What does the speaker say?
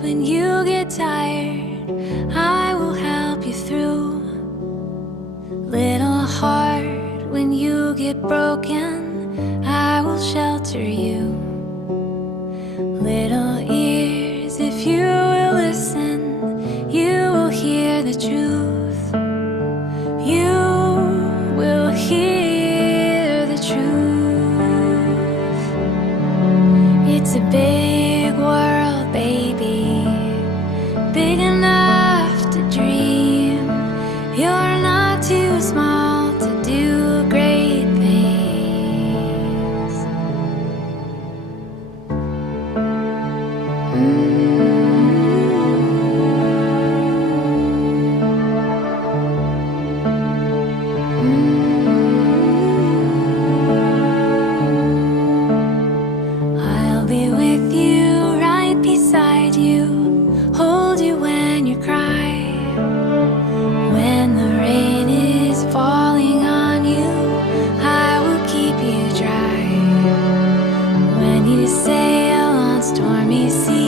when you get tired, I will help you through. Little heart, when you get broken, I will shelter you. Little ears, if you will listen, you will hear the truth. You will hear the truth. It's a big world, baby, big enough to dream. You're not too small to do great things. I'll be with you, right beside you, hold you when you cry. When the rain is falling on you, I will keep you dry. When you sail on stormy seas,